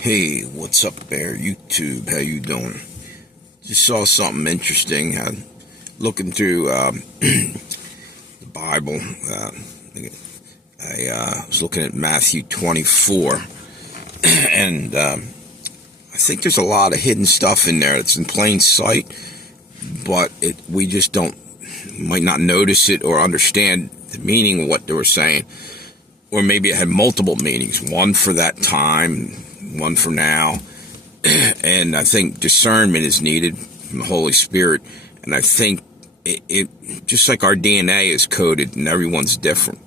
Hey, what's up there, YouTube? How you doing? Just saw something interesting. Looking through the Bible. I was looking at Mathew 24, and I think there's a lot of hidden stuff in there that's in plain sight, but we just might not notice it or understand the meaning of what they were saying. Or maybe it had multiple meanings, one for that time, one for now. And I think discernment is needed from the Holy Spirit. And I think it just like our DNA is coded and everyone's different,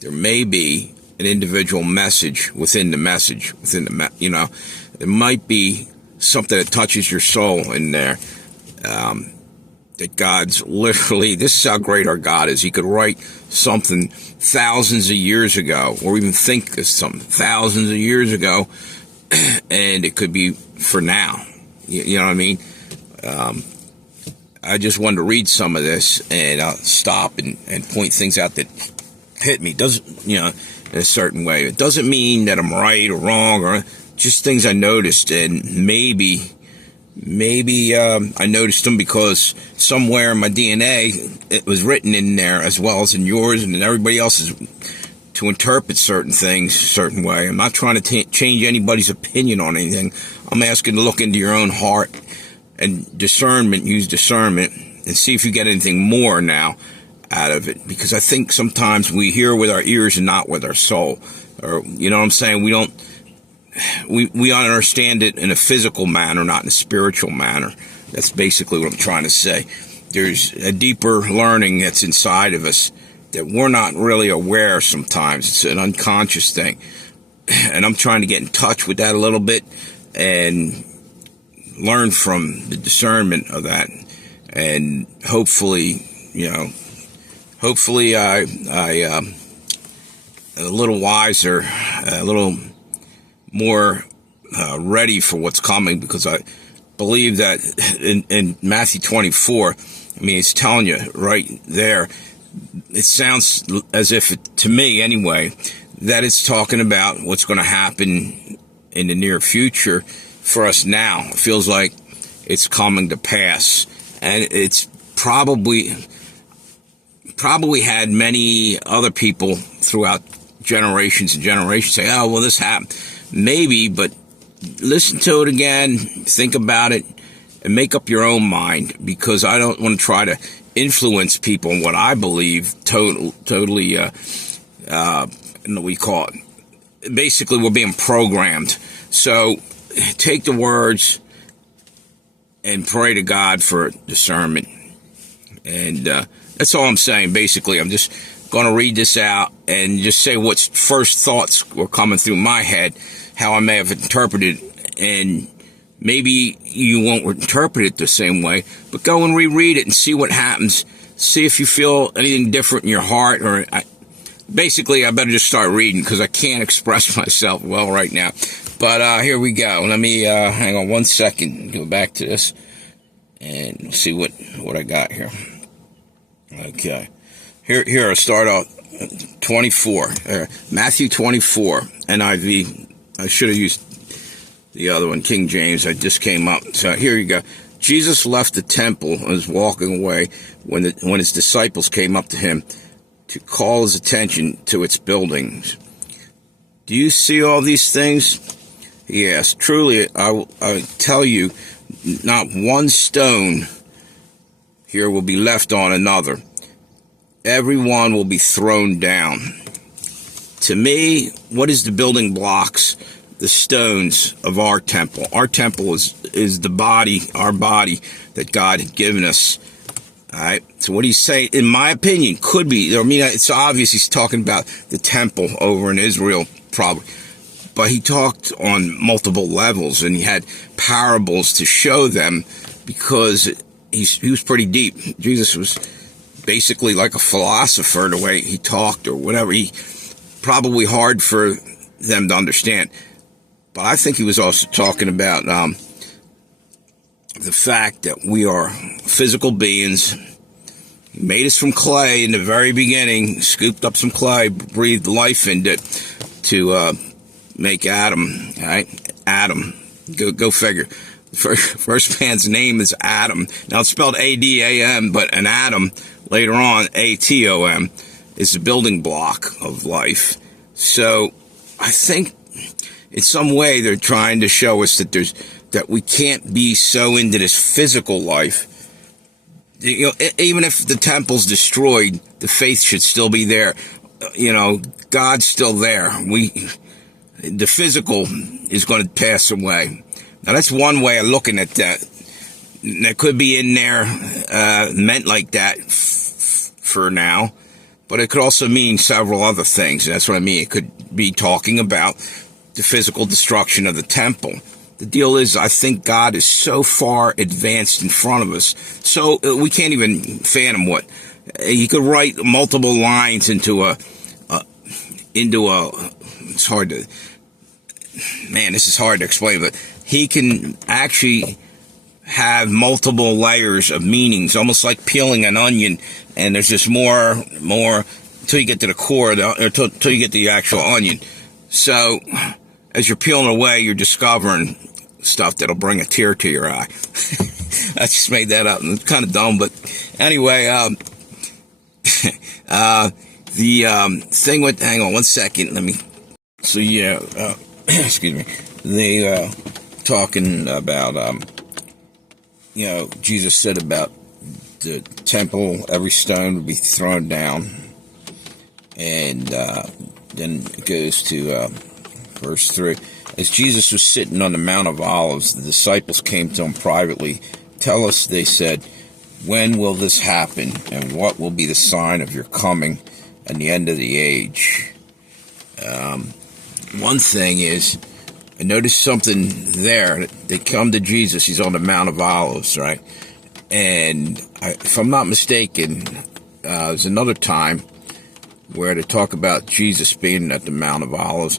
there may be an individual message within the message, there might be something that touches your soul in there. That God's literally, this is how great our God is. He could write something thousands of years ago, or even think of something thousands of years ago, and it could be for now. You know what I mean? I just wanted to read some of this and stop and point things out that hit me. In a certain way. It doesn't mean that I'm right or wrong, or just things I noticed, and maybe I noticed them because somewhere in my DNA it was written in there, as well as in yours and in everybody else's, to interpret certain things a certain way. I'm not trying to change anybody's opinion on anything. I'm asking to look into your own heart and use discernment and see if you get anything more now out of it. Because I think sometimes we hear with our ears and not with our soul. Or, you know what I'm saying? We understand it in a physical manner, not in a spiritual manner. That's basically what I'm trying to say. There's a deeper learning that's inside of us that we're not really aware sometimes. It's an unconscious thing. And I'm trying to get in touch with that a little bit and learn from the discernment of that. And hopefully I'm a little wiser, a little more ready for what's coming, because I believe that in Matthew 24, it's telling you right there, it sounds as if, to me anyway, that it's talking about what's going to happen in the near future for us now. It feels like it's coming to pass, and it's probably had many other people throughout generations and generations say, oh, well, this happened. Maybe, but listen to it again, think about it, and make up your own mind, because I don't want to try to influence people in what I believe totally, we call it. Basically, we're being programmed. So take the words and pray to God for discernment. And that's all I'm saying, basically. I'm just going to read this out and just say what first thoughts were coming through my head, how I may have interpreted it, and maybe you won't interpret it the same way, but go and reread it and see what happens. See if you feel anything different in your heart, or basically I better just start reading, because I can't express myself well right now. But here we go. Let me hang on 1 second, go back to this and see what I got here. Okay. Here I start off 24, Matthew 24, NIV. I should have used the other one, King James. I just came up. So here you go. Jesus left the temple and was walking away when his disciples came up to him to call his attention to its buildings. Do you see all these things? He asked. Truly, I tell you, not one stone here will be left on another. Everyone will be thrown down. To me, what is the building blocks, the stones of our temple? Our temple is the body, our body that God had given us. All right. So what he's saying, in my opinion, could be, it's obvious he's talking about the temple over in Israel, probably. But he talked on multiple levels, and he had parables to show them, because he was pretty deep. Jesus was basically like a philosopher, the way he talked or whatever. He probably hard for them to understand. But I think he was also talking about the fact that we are physical beings. He made us from clay in the very beginning, scooped up some clay, breathed life into it to make Adam, right? Adam. Go figure. First man's name is Adam. Now it's spelled A-D-A-M, but an atom, later on, A-T-O-M, is the building block of life. So I think in some way they're trying to show us that we can't be so into this physical life. You know, even if the temple's destroyed, the faith should still be there. You know, God's still there. The physical is going to pass away. Now, that's one way of looking at that. That could be in there, meant like that for now, but it could also mean several other things. That's what I mean. It could be talking about the physical destruction of the temple. The deal is, I think God is so far advanced in front of us, so we can't even fathom what. You could write multiple lines into a, it's hard to, man, this is hard to explain, but he can actually have multiple layers of meanings, almost like peeling an onion, and there's just more, until you get to the core, until you get to the actual onion. So, as you're peeling away, you're discovering stuff that'll bring a tear to your eye. I just made that up, and it's kind of dumb, but anyway, the thing with, hang on one second, excuse me, they, talking about, Jesus said about the temple, every stone would be thrown down. And then it goes to verse 3. As Jesus was sitting on the Mount of Olives, the disciples came to him privately. Tell us, they said, when will this happen, and what will be the sign of your coming and the end of the age? One thing is, I noticed something there. They come to Jesus. He's on the Mount of Olives, right? And if I'm not mistaken, there's another time where they talk about Jesus being at the Mount of Olives.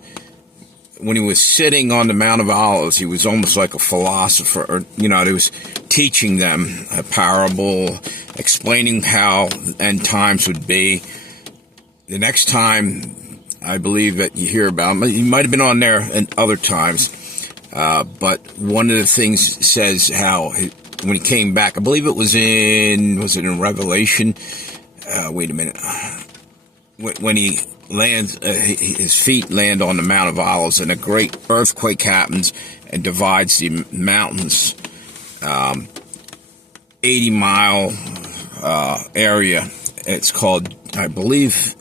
When he was sitting on the Mount of Olives, he was almost like a philosopher. Or, he was teaching them a parable, explaining how end times would be. The next time I believe that you hear about him, he might have been on there and other times, but one of the things says how when he came back, I believe was it in Revelation? Wait a minute. When he lands, his feet land on the Mount of Olives, and a great earthquake happens and divides the mountains, 80-mile area. It's called, I believe,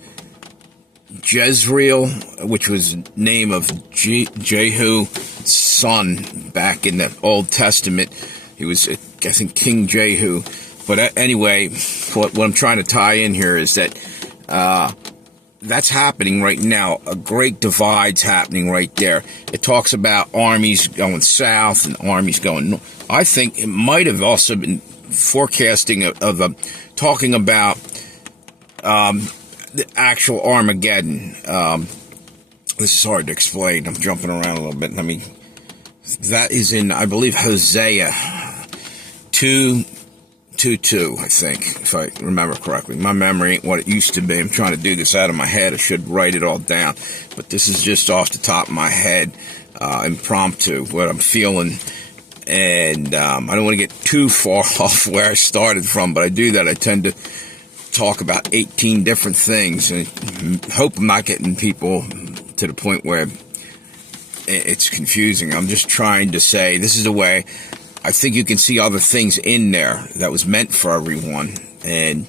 Jezreel, which was the name of Jehu's son back in the Old Testament. He was, I think, King Jehu. But anyway, what I'm trying to tie in here is that that's happening right now. A great divide's happening right there. It talks about armies going south and armies going north. I think it might have also been forecasting talking about the actual Armageddon. This is hard to explain. I'm jumping around a little bit. That is in, I believe, Hosea 2:2, I think, if I remember correctly. My memory ain't what it used to be. I'm trying to do this out of my head. I should write it all down. But this is just off the top of my head, impromptu, what I'm feeling. And I don't want to get too far off where I started from, but I do that. I tend to talk about 18 different things, and hope I'm not getting people to the point where it's confusing. I'm just trying to say this is a way I think you can see other things in there that was meant for everyone. And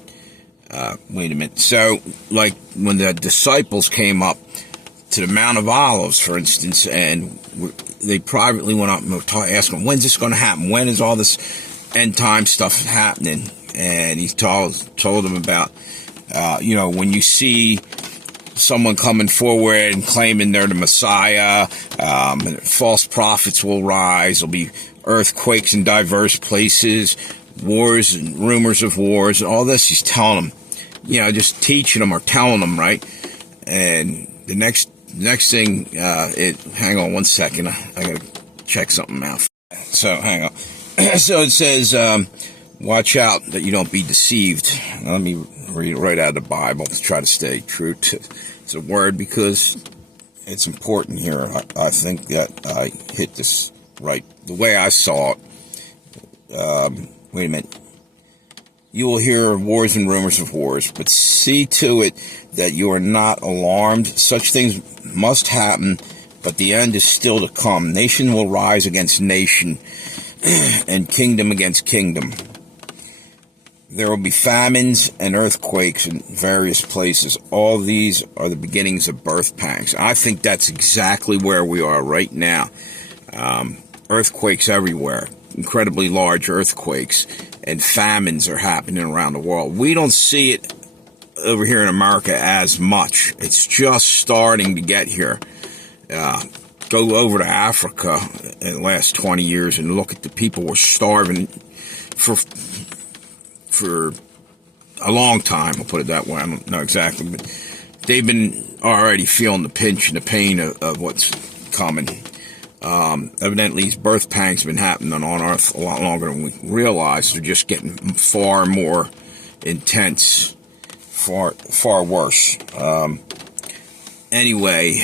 wait a minute. So, like when the disciples came up to the Mount of Olives, for instance, and they privately went up and were asking, when's this going to happen? When is all this end time stuff happening? And he told them about, when you see someone coming forward and claiming they're the Messiah, false prophets will rise. There'll be earthquakes in diverse places, wars and rumors of wars, and all this. He's telling them, just teaching them or telling them, right? And the next thing, hang on one second. I gotta check something out. So hang on. So it says, watch out that you don't be deceived. Let me read right out of the Bible to try to stay true to the word, because it's important here. I think that I hit this right. The way I saw it, wait a minute. You will hear wars and rumors of wars, but see to it that you are not alarmed. Such things must happen, but the end is still to come. Nation will rise against nation, and kingdom against kingdom. There will be famines and earthquakes in various places. All these are the beginnings of birth pangs. I think that's exactly where we are right now. Earthquakes everywhere, incredibly large earthquakes, and famines are happening around the world. We don't see it over here in America as much. It's just starting to get here. Go over to Africa in the last 20 years and look at the people who are starving for a long time. I'll put it that way. I don't know exactly, but they've been already feeling the pinch and the pain of what's coming. Evidently, these birth pangs have been happening on Earth a lot longer than we realize. They're just getting far more intense, far worse. Anyway,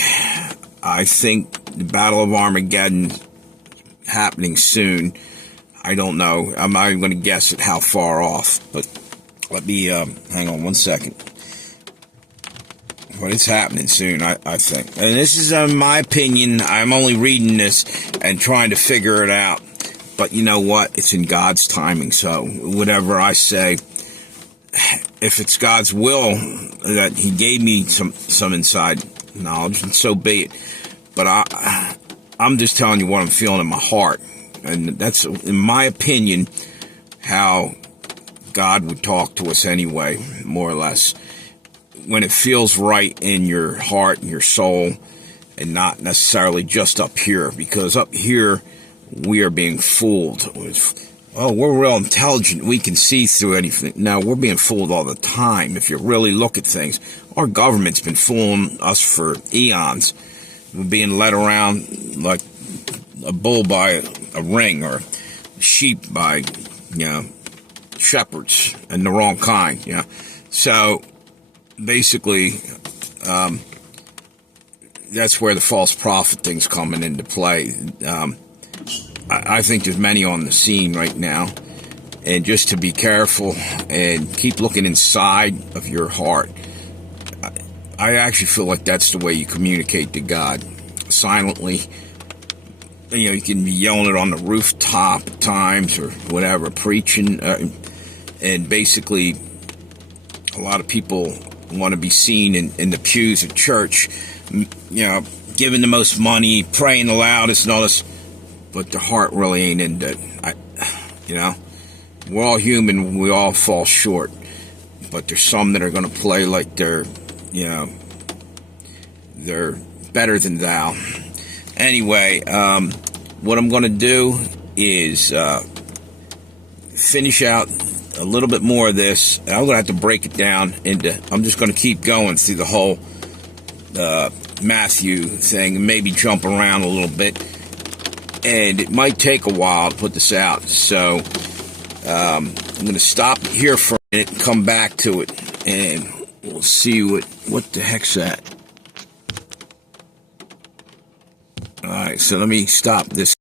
I think the Battle of Armageddon happening soon. I don't know. I'm not even going to guess at how far off, but let me hang on one second. But it's happening soon, I think. And this is my opinion. I'm only reading this and trying to figure it out. But you know what? It's in God's timing. So whatever I say, if it's God's will that He gave me some inside knowledge, and so be it. But I'm just telling you what I'm feeling in my heart. And that's, in my opinion, how God would talk to us anyway, more or less. When it feels right in your heart and your soul, and not necessarily just up here. Because up here, we are being fooled with, oh, we're real intelligent, we can see through anything. No, we're being fooled all the time. If you really look at things, our government's been fooling us for eons. We're being led around like a bull by a ring, or sheep by, shepherds, and the wrong kind, So, basically, that's where the false prophet thing's coming into play. I think there's many on the scene right now, and just to be careful and keep looking inside of your heart. I actually feel like that's the way you communicate to God, silently. You can be yelling it on the rooftop at times or whatever, preaching, and basically a lot of people want to be seen in the pews at church, giving the most money, praying the loudest and all this, but the heart really ain't into it. We're all human, we all fall short, but there's some that are going to play like they're better than thou. Anyway, what I'm going to do is finish out a little bit more of this, and I'm going to have to break it down into, I'm just going to keep going through the whole Mathew thing, and maybe jump around a little bit, and it might take a while to put this out, so I'm going to stop here for a minute and come back to it, and we'll see what the heck's that. Alright, so let me stop this.